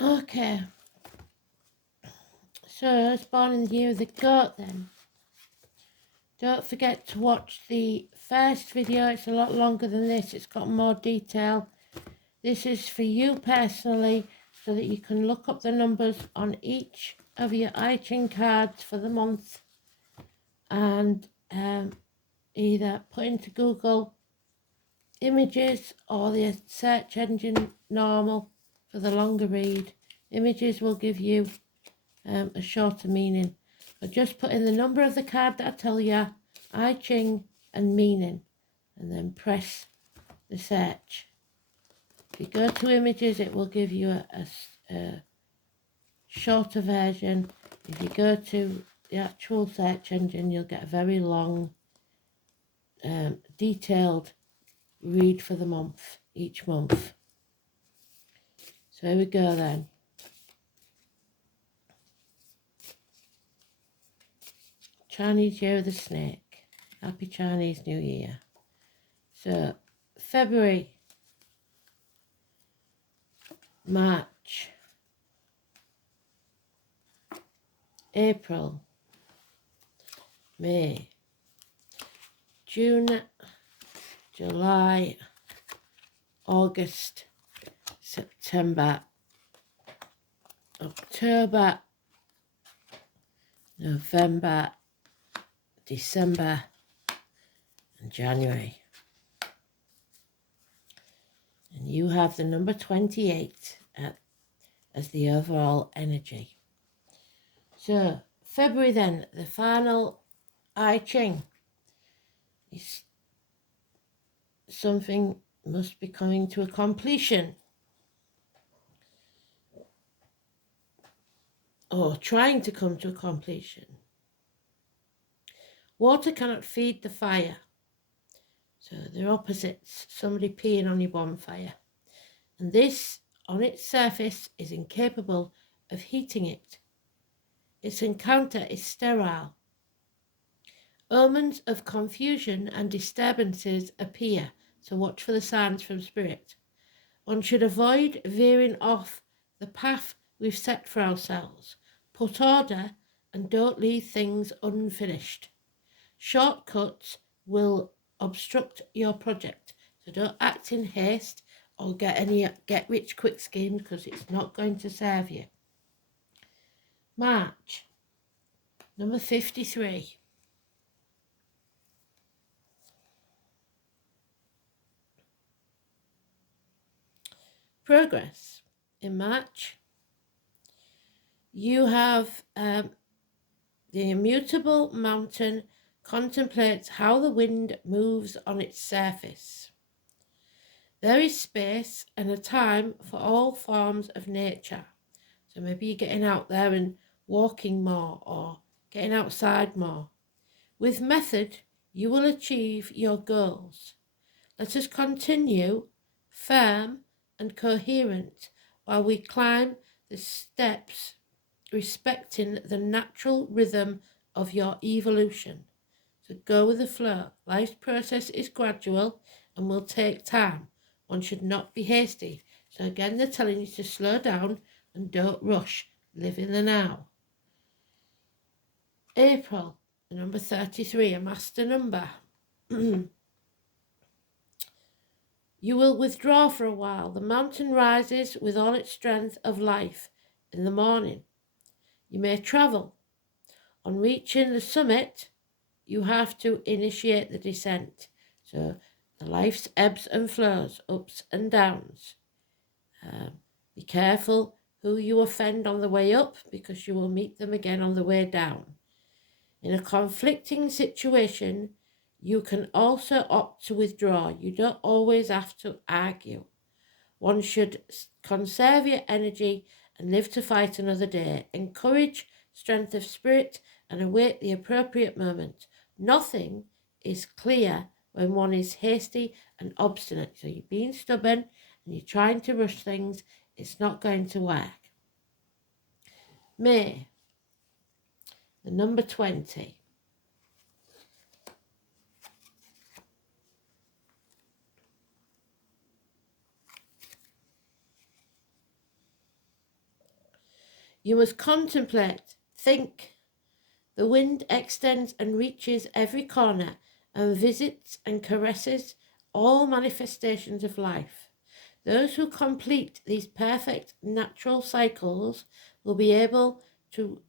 Okay, so I was born in the year of the goat then. Don't forget to watch the first video. It's a lot longer than this. It's got more detail. This is for you personally so that you can look up the numbers on each of your I Ching cards for the month and either put into Google Images or the search engine normal for the longer read. Images will give you a shorter meaning. But just put in the number of the card that I tell you, I Ching and meaning, and then press the search. If you go to images, it will give you a shorter version. If you go to the actual search engine, you'll get a very long, detailed read for the month, each month. So here we go then. Chinese Year of the Snake. Happy Chinese New Year. So, February, March, April, May, June, July, August, September, October, November, December, and January. And you have the number 28 as the overall energy. So, February then, the final I Ching is something must be coming to a completion. Or trying to come to a completion. Water cannot feed the fire. So they're opposites, somebody peeing on your bonfire. And this, on its surface, is incapable of heating it. Its encounter is sterile. Omens of confusion and disturbances appear, so watch for the signs from spirit. One should avoid veering off the path we've set for ourselves. Put order and don't leave things unfinished. Shortcuts will obstruct your project, so don't act in haste or get any get-rich-quick schemes because it's not going to serve you. March, number 53. Progress. In March, you have the immutable mountain contemplates how the wind moves on its surface. There is space and a time for all forms of nature. So maybe you're getting out there and walking more or getting outside more. With method, you will achieve your goals. Let us continue firm and coherent while we climb the steps, respecting the natural rhythm of your evolution. So go with the flow. Life's process is gradual and will take time. One should not be hasty. So again, they're telling you to slow down and don't rush. Live in the now. April, number 33, a master number. You will withdraw for a while. The mountain rises with all its strength of life in the morning. You may travel. On reaching the summit, you have to initiate the descent. So the life's ebbs and flows, ups and downs. Be careful who you offend on the way up because you will meet them again on the way down. In a conflicting situation, you can also opt to withdraw. You don't always have to argue. One should conserve your energy and live to fight another day. Encourage strength of spirit and await the appropriate moment. Nothing is clear when one is hasty and obstinate. So you're being stubborn and you're trying to rush things. It's not going to work. May, the number 20. You must contemplate, think. The wind extends and reaches every corner and visits and caresses all manifestations of life. Those who complete these perfect natural cycles will be able to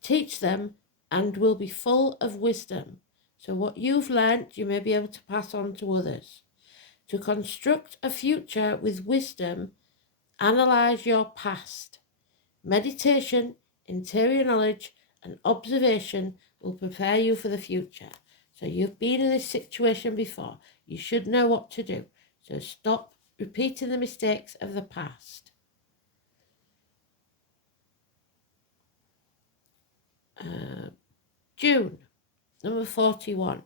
teach them and will be full of wisdom. So what you've learnt, you may be able to pass on to others. To construct a future with wisdom, analyze your past. Meditation, interior knowledge, and observation will prepare you for the future. So you've been in this situation before. You should know what to do. So stop repeating the mistakes of the past. June, number 41.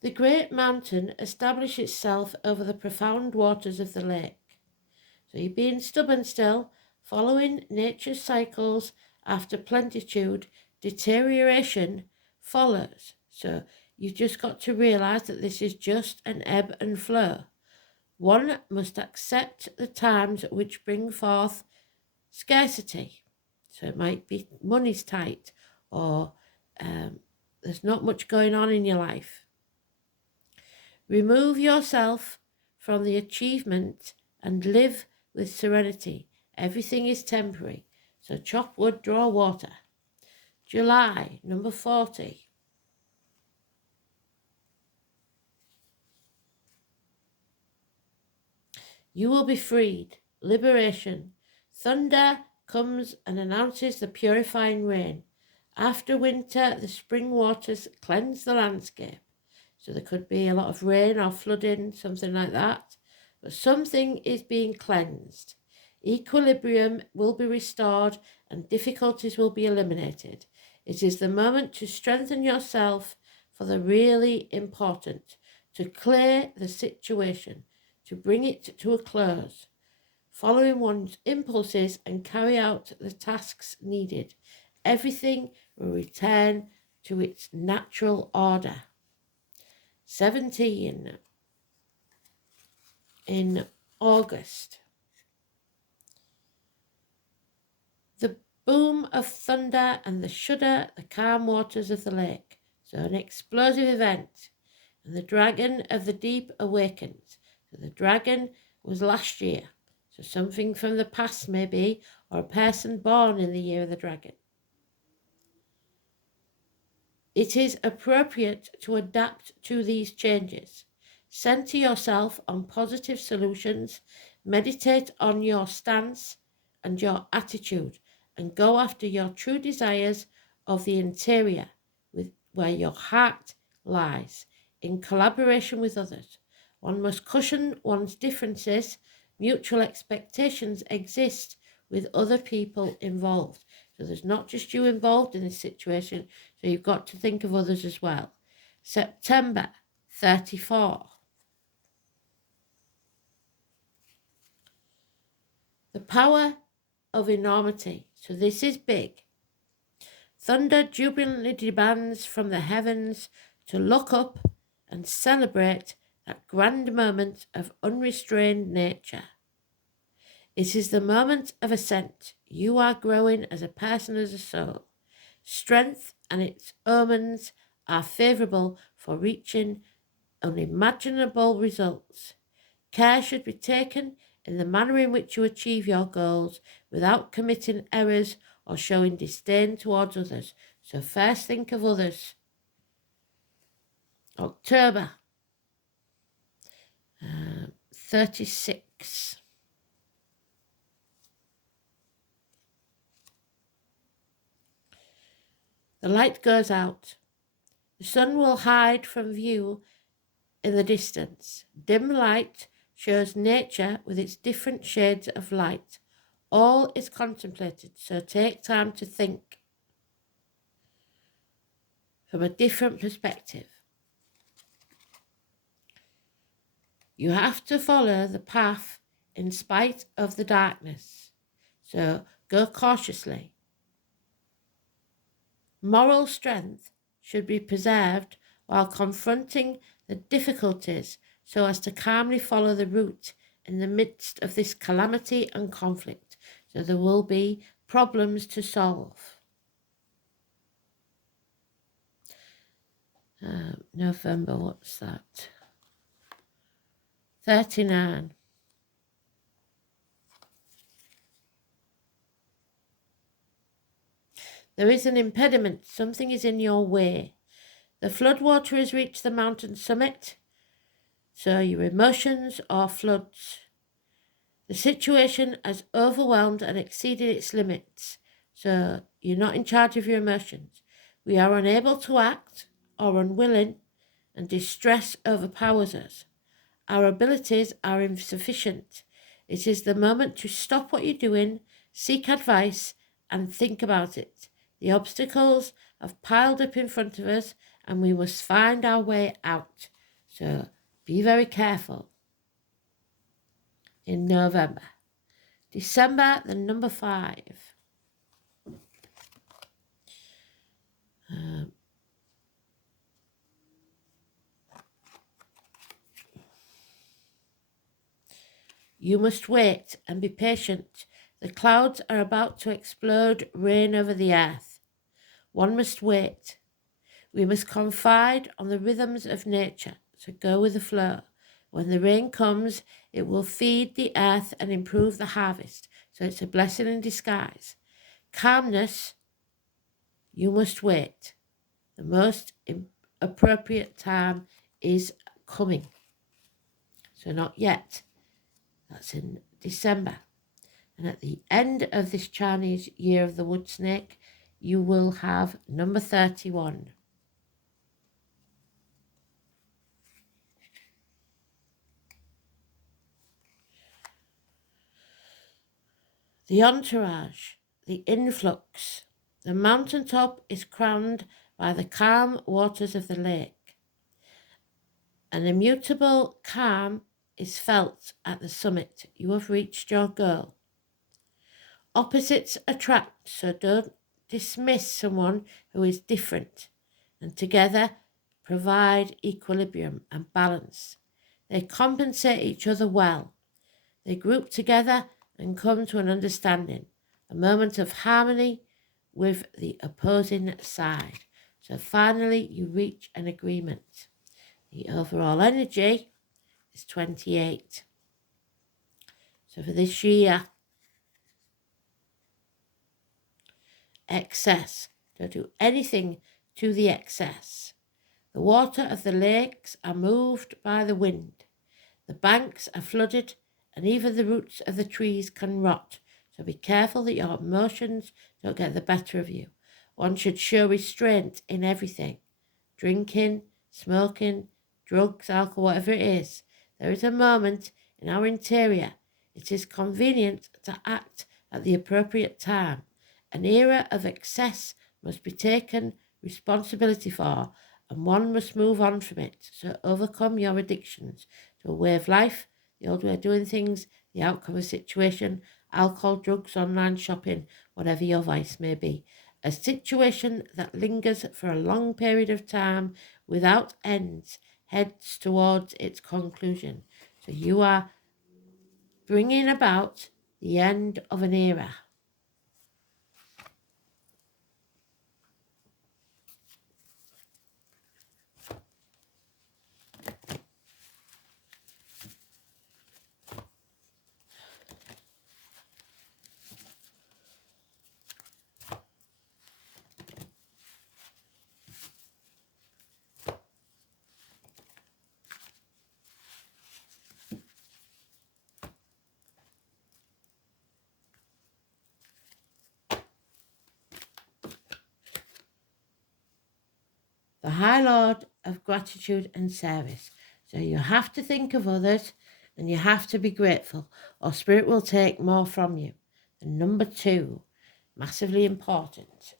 The great mountain established itself over the profound waters of the lake. So you're being stubborn still, following nature's cycles. After plenitude, deterioration follows. So you've just got to realize that this is just an ebb and flow. One must accept the times which bring forth scarcity. So it might be money's tight, or there's not much going on in your life. Remove yourself from the achievement and live with serenity. Everything is temporary. So chop wood, draw water. July, number 40. You will be freed. Liberation. Thunder comes and announces the purifying rain. After winter, the spring waters cleanse the landscape. So there could be a lot of rain or flooding, something like that. But something is being cleansed. Equilibrium will be restored and difficulties will be eliminated. It is the moment to strengthen yourself for the really important, to clear the situation, to bring it to a close, following one's impulses and carry out the tasks needed. Everything will return to its natural order. 17 in August. The boom of thunder and the shudder, the calm waters of the lake. So an explosive event. And the dragon of the deep awakens. So the dragon was last year. So something from the past maybe, or a person born in the year of the dragon. It is appropriate to adapt to these changes. Center yourself on positive solutions, meditate on your stance and your attitude, and go after your true desires of the interior, where your heart lies, in collaboration with others. One must cushion one's differences. Mutual expectations exist with other people involved. So there's not just you involved in this situation, so you've got to think of others as well. September 34. The power of enormity. So this is big. Thunder jubilantly demands from the heavens to look up and celebrate that grand moment of unrestrained nature. It is the moment of ascent. You are growing as a person, as a soul. Strength and its omens are favourable for reaching unimaginable results. Care should be taken in the manner in which you achieve your goals without committing errors or showing disdain towards others. So first think of others. October 36. The light goes out. The sun will hide from view in the distance. Dim light shows nature with its different shades of light. All is contemplated, so take time to think from a different perspective. You have to follow the path in spite of the darkness, so go cautiously. Moral strength should be preserved while confronting the difficulties, so as to calmly follow the route in the midst of this calamity and conflict. So there will be problems to solve. November, what's that? 39. There is an impediment. Something is in your way. The floodwater has reached the mountain summit, so your emotions are floods. The situation has overwhelmed and exceeded its limits, so you're not in charge of your emotions. We are unable to act or unwilling, and distress overpowers us. Our abilities are insufficient. It is the moment to stop what you're doing, seek advice, and think about it. The obstacles have piled up in front of us, and we must find our way out. So be very careful. In November. December, the number 5. You must wait and be patient. The clouds are about to explode rain over the earth. One must wait. We must confide on the rhythms of nature, so go with the flow. When the rain comes, it will feed the earth and improve the harvest, so it's a blessing in disguise. Calmness, you must wait. The most appropriate time is coming. So not yet. That's in December. And at the end of this Chinese Year of the Wood Snake, you will have number 31. The entourage, the influx. The mountaintop is crowned by the calm waters of the lake. An immutable calm is felt at the summit. You have reached your goal. Opposites attract, so don't dismiss someone who is different, and together provide equilibrium and balance. They compensate each other well. They group together and come to an understanding, a moment of harmony with the opposing side. So finally, you reach an agreement. The overall energy is 28. So for this year, excess. Don't do anything to the excess. The water of the lakes are moved by the wind. The banks are flooded, and even the roots of the trees can rot. So be careful that your emotions don't get the better of you. One should show restraint in everything. Drinking, smoking, drugs, alcohol, whatever it is. There is a moment in our interior. It is convenient to act at the appropriate time. An era of excess must be taken responsibility for, and one must move on from it. So overcome your addictions to a way of life, the old way of doing things, the outcome of a situation, alcohol, drugs, online shopping, whatever your vice may be. A situation that lingers for a long period of time without ends heads towards its conclusion. So you are bringing about the end of an era. The High Lord of Gratitude and Service. So you have to think of others and you have to be grateful, or Spirit will take more from you. And number 2, massively important.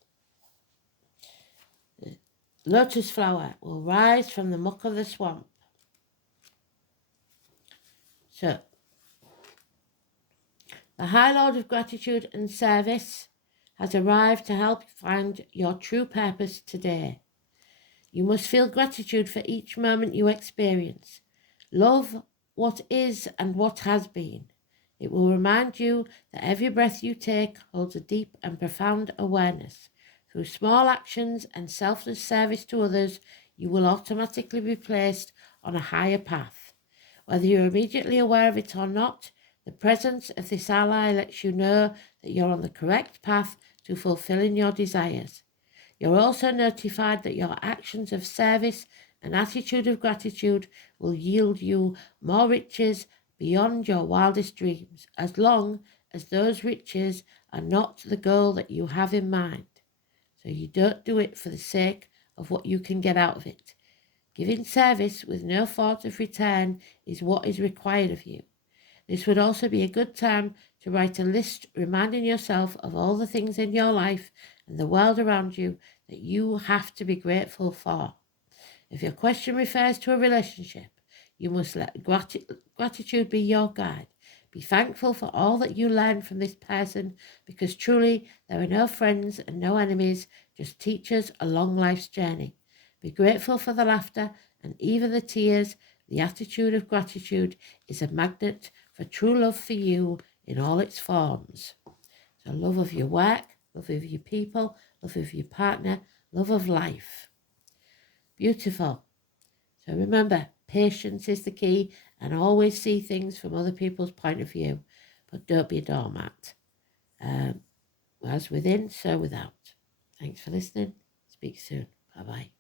The lotus flower will rise from the muck of the swamp. So, the High Lord of Gratitude and Service has arrived to help you find your true purpose today. You must feel gratitude for each moment you experience. Love what is and what has been. It will remind you that every breath you take holds a deep and profound awareness. Through small actions and selfless service to others, you will automatically be placed on a higher path. Whether you're immediately aware of it or not, the presence of this ally lets you know that you're on the correct path to fulfilling your desires. You're also notified that your actions of service and attitude of gratitude will yield you more riches beyond your wildest dreams, as long as those riches are not the goal that you have in mind. So you don't do it for the sake of what you can get out of it. Giving service with no thought of return is what is required of you. This would also be a good time to write a list reminding yourself of all the things in your life and the world around you that you have to be grateful for. If your question refers to a relationship, you must let gratitude be your guide. Be thankful for all that you learn from this person, because truly there are no friends and no enemies, just teachers along life's journey. Be grateful for the laughter and even the tears. The attitude of gratitude is a magnet for true love for you in all its forms. So love of your work, love of your people, love of your partner, love of life. Beautiful. So remember, patience is the key, and always see things from other people's point of view, but don't be a doormat. As within, so without. Thanks for listening. Speak soon. Bye-bye.